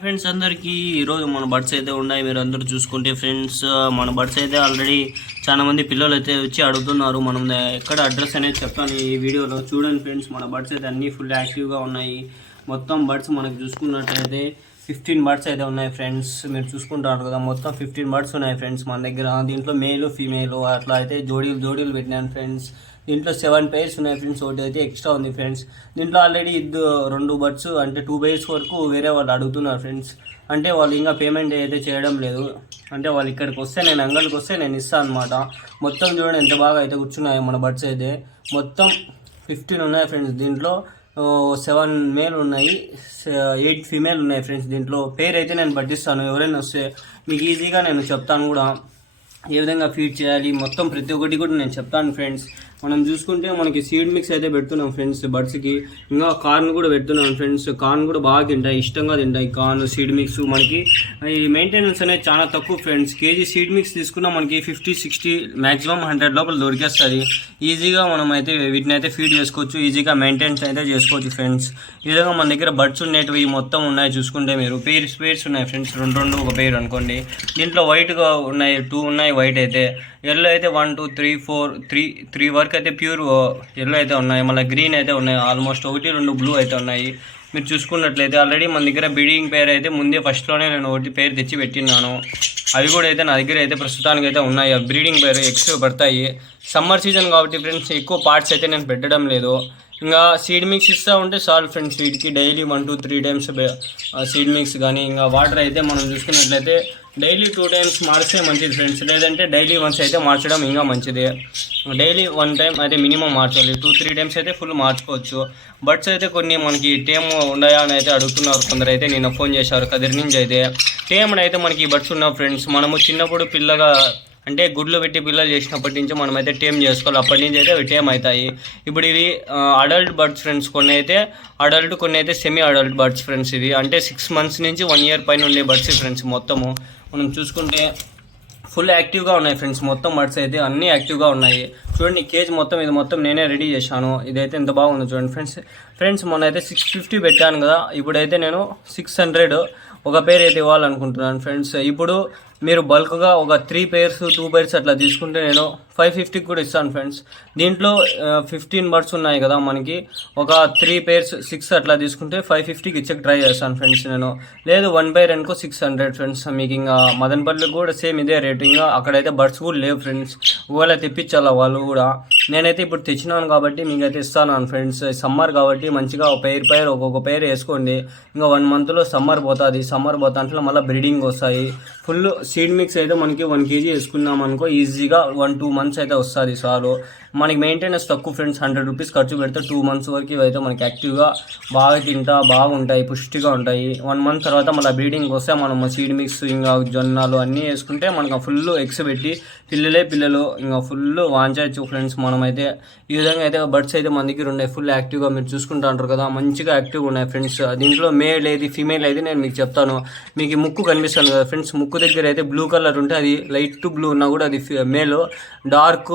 Friends అందరికీ ఈరోజు మన బర్డ్స్ అయితే ఉన్నాయి. మీరు అందరూ చూసుకుంటే ఫ్రెండ్స్ మన బర్డ్స్ అయితే ఆల్రెడీ చాలా మంది పిల్లలు అయితే వచ్చి అడుగుతున్నారు. మనం ఎక్కడ అడ్రస్ అనేది చెప్తాను ఈ వీడియోలో. చూడండి ఫ్రెండ్స్, మన బర్డ్స్ అయితే అన్నీ ఫుల్ యాక్టివ్గా ఉన్నాయి. మొత్తం బర్డ్స్ మనకు చూసుకున్నట్లయితే 15 బర్డ్స్ అయితే ఉన్నాయి ఫ్రెండ్స్. మీరు చూసుకుంటారు కదా, మొత్తం 15 బర్డ్స్ ఉన్నాయి ఫ్రెండ్స్ మన దగ్గర. దీంట్లో మేలు ఫీమేలు అట్లా అయితే జోడీలు పెట్టినాను ఫ్రెండ్స్. దీంట్లో 7 pairs ఉన్నాయి ఫ్రెండ్స్. ఒకటి అయితే ఎక్స్ట్రా ఉంది ఫ్రెండ్స్. దీంట్లో ఆల్రెడీ 2 బర్డ్స్ అంటే 2 pairs వరకు వేరే వాళ్ళు అడుగుతున్నారు ఫ్రెండ్స్. అంటే వాళ్ళు ఇంకా పేమెంట్ అయితే చేయడం లేదు. అంటే వాళ్ళు ఇక్కడికి వస్తే, నేను అంగడికి వస్తే నేను ఇస్తాను అనమాట. మొత్తం చూడండి ఎంత బాగా అయితే కూర్చున్నాయి మన బర్డ్స్ అయితే. మొత్తం 15 ఉన్నాయి ఫ్రెండ్స్. దీంట్లో 7 మేల్ ఉన్నాయి, 8 ఫీమేల్ ఉన్నాయి ఫ్రెండ్స్. దీంట్లో పేరు అయితే నేను పట్టిస్తాను. ఎవరైనా వస్తే మీకు ఈజీగా నేను చెప్తాను కూడా ఏ విధంగా ఫీడ్ చేయాలి, మొత్తం ప్రతి ఒక్కటి కూడా నేను చెప్తాను ఫ్రెండ్స్. మనం చూసుకుంటే మనకి సీడ్ మిక్స్ అయితే పెడుతున్నాం ఫ్రెండ్స్ బర్డ్స్కి. ఇంకా కార్న్ కూడా పెడుతున్నాం ఫ్రెండ్స్. కార్న్ కూడా బాగా తింటాయి, ఇష్టంగా తింటాయి కార్న్, సీడ్ మిక్స్. మనకి ఈ మెయింటెనెన్స్ అనేది చాలా తక్కువ ఫ్రెండ్స్. కేజీ సీడ్ మిక్స్ తీసుకున్నా మనకి 50-60 మ్యాక్సిమం 100 లోపల దొరికేస్తుంది. ఈజీగా మనం అయితే వీటిని అయితే ఫీడ్ చేసుకోవచ్చు, ఈజీగా మెయింటెనెన్స్ అయితే చేసుకోవచ్చు ఫ్రెండ్స్. ఈ విధంగా మన దగ్గర బర్డ్స్ ఉండేటివి మొత్తం ఉన్నాయి. చూసుకుంటే మీరు పేర్స్ ఉన్నాయి ఫ్రెండ్స్. 2 ఒక పేరు అనుకోండి. దీంట్లో వైట్గా ఉన్నాయి 2 ఉన్నాయి వైట్ అయితే. ఎల్లో అయితే 1 2 3 4 3 వరకు అయితే ప్యూర్ ఎల్లో అయితే ఉన్నాయి. మళ్ళీ గ్రీన్ అయితే ఉన్నాయి. ఆల్మోస్ట్ 1-2 బ్లూ అయితే ఉన్నాయి. మీరు చూసుకున్నట్లయితే ఆల్రెడీ మన దగ్గర బ్రీడింగ్ పేర్ అయితే ముందే ఫస్ట్లోనే నేను ఒకటి పేరు తెచ్చి పెట్టినాను. అవి కూడా అయితే నా దగ్గర అయితే ప్రస్తుతానికి అయితే ఉన్నాయి. బ్రీడింగ్ పేరు ఎగ్స్ పడతాయి. సమ్మర్ సీజన్ కాబట్టి ఫ్రెండ్స్ ఎక్కువ పార్ట్స్ అయితే నేను పెట్టడం లేదు. ఇంకా సీడ్ మిక్స్ ఇస్తూ ఉంటే చాలు ఫ్రెండ్స్. వీటికి డైలీ 1-3 టైమ్స్ సీడ్ మిక్స్ కానీ, ఇంకా వాటర్ అయితే మనం చూసుకున్నట్లయితే డైలీ 2 టైమ్స్ మార్చితే మంచిది ఫ్రెండ్స్. లేదంటే డైలీ వన్స్ అయితే మార్చడం ఇంకా మంచిది. డైలీ 1 టైం అయితే మినిమం మార్చాలి. 2-3 టైమ్స్ అయితే ఫుల్ మార్చుకోవచ్చు. బర్డ్స్ అయితే కొన్ని మనకి టేమ్ ఉన్నాయా అని అయితే అడుగుతున్నారు కొందరు. అయితే నిన్న ఫోన్ చేశారు కదిరి నుంచి. అయితే టేమ్ అయితే మనకి బర్డ్స్ ఉన్నాం ఫ్రెండ్స్. మనము చిన్నప్పుడు పిల్లగా అంటే గుడ్లు పెట్టి పిల్లలు చేసినప్పటి నుంచి మనమైతే టేమ్ చేసుకోవాలి. అప్పటి నుంచి అయితే అవి టేమ్ అవుతాయి. ఇప్పుడు ఇవి అడల్ట్ బర్డ్స్ ఫ్రెండ్స్. కొన్ని అయితే అడల్ట్, కొన్ని అయితే సెమీ అడల్ట్ బర్డ్స్ ఫ్రెండ్స్. ఇవి అంటే 6 months నుంచి 1 year పైన ఉండే బర్డ్స్ ఫ్రెండ్స్. మొత్తము మనం చూసుకుంటే ఫుల్ యాక్టివ్గా ఉన్నాయి ఫ్రెండ్స్. మొత్తం బర్డ్స్ అయితే అన్నీ యాక్టివ్గా ఉన్నాయి. చూడండి కేజ్ మొత్తం, ఇది మొత్తం నేనే రెడీ చేశాను. ఇదైతే ఎంత బాగుందో చూడండి ఫ్రెండ్స్. మొన్న అయితే 650 పెట్టాను కదా, ఇప్పుడైతే నేను 600 ఒక పేరు అయితే ఇవ్వాలనుకుంటున్నాను ఫ్రెండ్స్. ఇప్పుడు మీరు బల్క్గా ఒక 3 pairs 2 pairs అట్లా తీసుకుంటే నేను 550 కూడా ఇస్తాను ఫ్రెండ్స్. దీంట్లో 15 బర్డ్స్ ఉన్నాయి కదా మనకి. ఒక 3 pairs 6 అట్లా తీసుకుంటే 550కి ఇచ్చే ట్రై చేస్తాను ఫ్రెండ్స్ నేను. లేదు 1 pair అనుకో 600 ఫ్రెండ్స్. మీకు ఇంకా మదనపల్లి కూడా సేమ్ ఇదే రేటు. ఇంకా అక్కడైతే బర్డ్స్ కూడా లేవు ఫ్రెండ్స్. ఒకవేళ తెప్పించాలా వాళ్ళు కూడా. నేనైతే ఇప్పుడు తెచ్చినాను కాబట్టి మీకైతే ఇస్తాను ఫ్రెండ్స్. సమ్మర్ కాబట్టి మంచిగా ఒక పేర్ ఒక్కొక్క పేరు వేసుకోండి. ఇంకా 1 monthలో సమ్మర్ పోతుంది. సమ్మర్ పోతాంట్లో మళ్ళీ బ్రీడింగ్ వస్తాయి. ఫుల్ సీడ్ మిక్స్ అయితే మనకి 1 kg వేసుకున్నాం అనుకో ఈజీగా 1-2 months అయితే వస్తుంది చాలు. మనకి మెయింటెనెన్స్ తక్కువ ఫ్రెండ్స్. 100 rupees ఖర్చు పెడితే 2 months వరకు ఇవైతే మనకి యాక్టివ్గా బాగా తింటా బాగుంటాయి, పుష్టిగా ఉంటాయి. 1 month తర్వాత మళ్ళీ బ్రీడింగ్ వస్తే మనం సీడ్ మిక్స్ ఇంకా జొన్నలు అన్నీ వేసుకుంటే మనకు ఫుల్ ఎగ్స్ పెట్టి పిల్లలు ఇంకా ఫుల్ వాంచవచ్చు ఫ్రెండ్స్. మనమైతే ఈ విధంగా అయితే బర్డ్స్ అయితే మన దగ్గర ఉన్నాయి ఫుల్ యాక్టివ్గా. మీరు చూసుకుంటా ఉంటారు కదా, మంచిగా యాక్టివ్గా ఉన్నాయి ఫ్రెండ్స్. దీంట్లో మేల్ ఏది ఫీమేల్ అయితే నేను మీకు చెప్తాను. మీకు ముక్కు కనిపిస్తాను కదా ఫ్రెండ్స్, ముక్కు దగ్గర అయితే బ్లూ కలర్ ఉంటే అది లైట్ బ్లూ ఉన్నా కూడా అది మేల్. డార్క్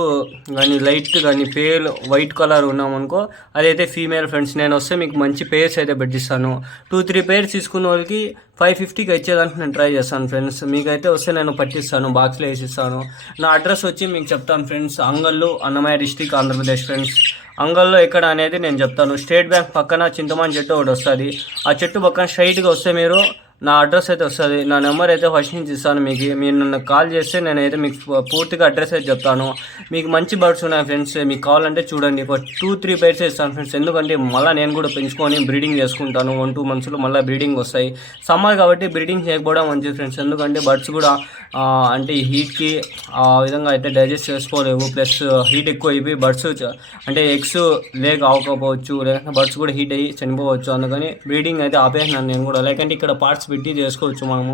కానీ లైట్ కానీ పేల్ వైట్ కలర్ ఉన్నామనుకో అదైతే ఫీమేల్ ఫ్రెండ్స్. నేను వస్తే మీకు మంచి పేర్స్ అయితే పెట్టిస్తాను. 2-3 pairs తీసుకున్న వాళ్ళకి 550కి వచ్చేదానికి నేను ట్రై చేస్తాను ఫ్రెండ్స్. మీకైతే వస్తే నేను పట్టిస్తాను, బాక్స్లో వేసిస్తాను. నా అడ్రస్ వచ్చి మీకు చెప్తాను ఫ్రెండ్స్. అంగళ్ళు, అన్నమయ్య డిస్ట్రిక్ట్, ఆంధ్రప్రదేశ్ ఫ్రెండ్స్. అంగల్లో ఎక్కడ అనేది నేను చెప్తాను. స్టేట్ బ్యాంక్ పక్కన చింతమాన్ చెట్టు ఒకటి వస్తుంది. ఆ చెట్టు పక్కన స్ట్రైట్గా వస్తే మీరు నా అడ్రస్ అయితే వస్తుంది. నా నెంబర్ అయితే ఫస్ట్ నుంచి ఇస్తాను మీకు. మీరు నన్ను కాల్ చేస్తే నేనైతే మీకు పూర్తిగా అడ్రస్ అయితే చెప్తాను. మీకు మంచి బర్డ్స్ ఉన్నాయి ఫ్రెండ్స్. మీకు కావాలంటే చూడండి, ఒక 2-3 pairs ఇస్తాను ఫ్రెండ్స్. ఎందుకంటే మళ్ళీ నేను కూడా పెంచుకొని బ్రీడింగ్ చేసుకుంటాను. 1-2 monthsలో మళ్ళీ బ్రీడింగ్ వస్తాయి. సమ్మర్ కాబట్టి బ్రీడింగ్ చేయకపోవడం మంచిది ఫ్రెండ్స్. ఎందుకంటే బర్డ్స్ కూడా అంటే ఈ హీట్కి ఆ విధంగా అయితే డైజెస్ట్ చేసుకోలేవు. ప్లస్ హీట్ ఎక్కువ అయిపోయి బర్డ్స్ అంటే ఎగ్స్ లేక అవ్వకపోవచ్చు, లేకపోతే బర్డ్స్ కూడా హీట్ అయ్యి చనిపోవచ్చు. అందుకని బ్రీడింగ్ అయితే ఆపేసినాను నేను కూడా. లేకంటే ఇక్కడ పార్ట్స్ పెట్టి చేసుకోవచ్చు మనము.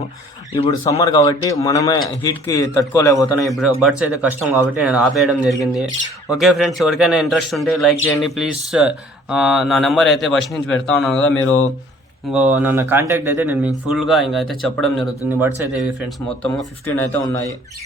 ఇప్పుడు సమ్మర్ కాబట్టి మనమే హీట్కి తట్టుకోలేకపోతున్నాం. ఇప్పుడు బర్డ్స్ అయితే కష్టం కాబట్టి నేను ఆపేయడం జరిగింది. ఓకే ఫ్రెండ్స్, ఎవరికైనా ఇంట్రెస్ట్ ఉంటే లైక్ చేయండి ప్లీజ్. నా నెంబర్ అయితే ఫస్ట్ నుంచి పెడతా ఉన్నాను కదా, మీరు నన్ను కాంటాక్ట్ అయితే నేను మీకు ఫుల్గా ఇంకా అయితే చెప్పడం జరుగుతుంది. బర్డ్స్ అయితే ఇవి ఫ్రెండ్స్ మొత్తంగా 15 అయితే ఉన్నాయి.